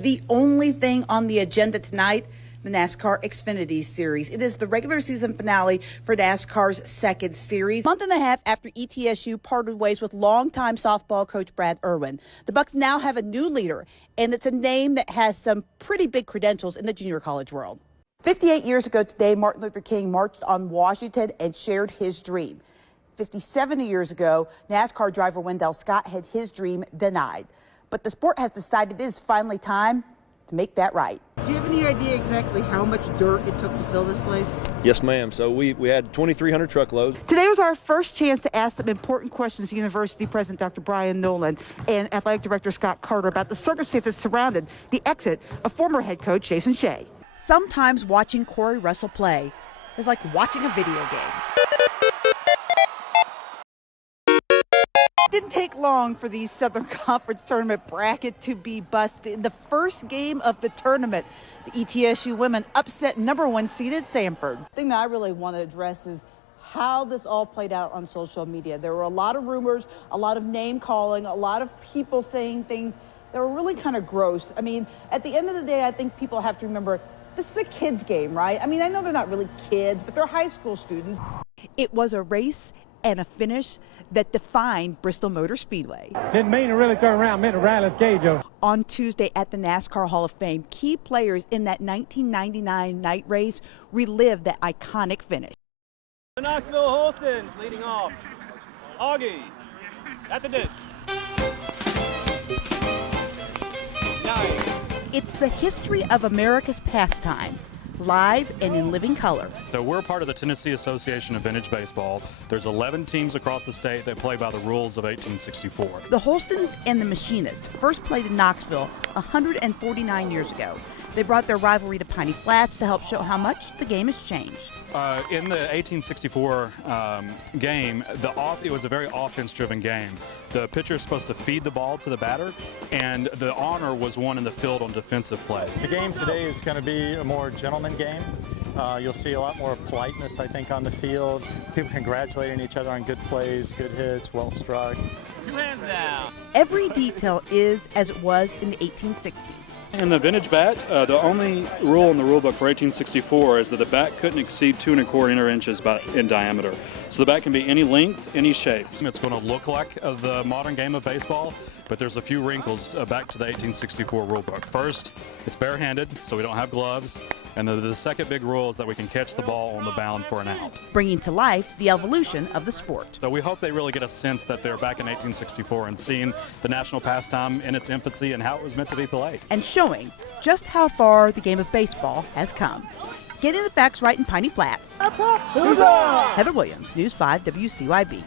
The only thing on the agenda tonight, the NASCAR Xfinity Series. It is the regular season finale for NASCAR's second series. A month and a half after ETSU parted ways with longtime softball coach Brad Irwin, the Bucks now have a new leader, and it's a name that has some pretty big credentials in the junior college world. 58 years ago today, Martin Luther King marched on Washington and shared his dream. 57 years ago, NASCAR driver Wendell Scott had his dream denied. But the sport has decided it is finally time to make that right. Do you have any idea exactly how much dirt it took to fill this place? Yes, ma'am. So we had 2,300 truckloads. Today was our first chance to ask some important questions to University President Dr. Brian Nolan and Athletic Director Scott Carter about the circumstances surrounding the exit of former head coach Jason Shea. Sometimes watching Corey Russell play is like watching a video game. Didn't take long for the Southern Conference tournament bracket to be busted. In the first game of the tournament, the ETSU women upset number 1 seeded Samford. The thing that I really want to address is how this all played out on social media. There were a lot of rumors, a lot of name calling, a lot of people saying things that were really kind of gross. I mean, at the end of the day, I think people have to remember this is a kids game, right? I mean, I know they're not really kids, but they're high school students. It was a race and a finish that defined Bristol Motor Speedway. Didn't mean to really turn around, meant to rally his cage over. On Tuesday at the NASCAR Hall of Fame, key players in that 1999 night race relived that iconic finish. The Knoxville Holstons leading off. Augie at the ditch. 9. It's the history of America's pastime, live and in living color. So we're part of the Tennessee Association of Vintage Baseball. There's 11 teams across the state that play by the rules of 1864. The Holstons and the Machinists first played in Knoxville 149 years ago. They brought their rivalry to Piney Flats to help show how much the game has changed. In the 1864 game, it was a very offense-driven game. The pitcher is supposed to feed the ball to the batter, and the honor was won in the field on defensive play. The game today is going to be a more gentleman game. You'll see a lot more politeness, I think, on the field. People congratulating each other on good plays, good hits, well struck. 2 hands down. Every detail is as it was in the 1860s. In the vintage bat, the only rule in the rule book for 1864 is that the bat couldn't exceed 2 1/4 inches in diameter. So the bat can be any length, any shape. It's going to look like the modern game of baseball, but there's a few wrinkles back to the 1864 rule book. First, it's barehanded, so we don't have gloves. And the second big rule is that we can catch the ball on the bound for an out. Bringing to life the evolution of the sport. So we hope they really get a sense that they're back in 1864 and seeing the national pastime in its infancy and how it was meant to be played. And showing just how far the game of baseball has come. Getting the facts right in Piney Flats. Heather Williams, News 5 WCYB.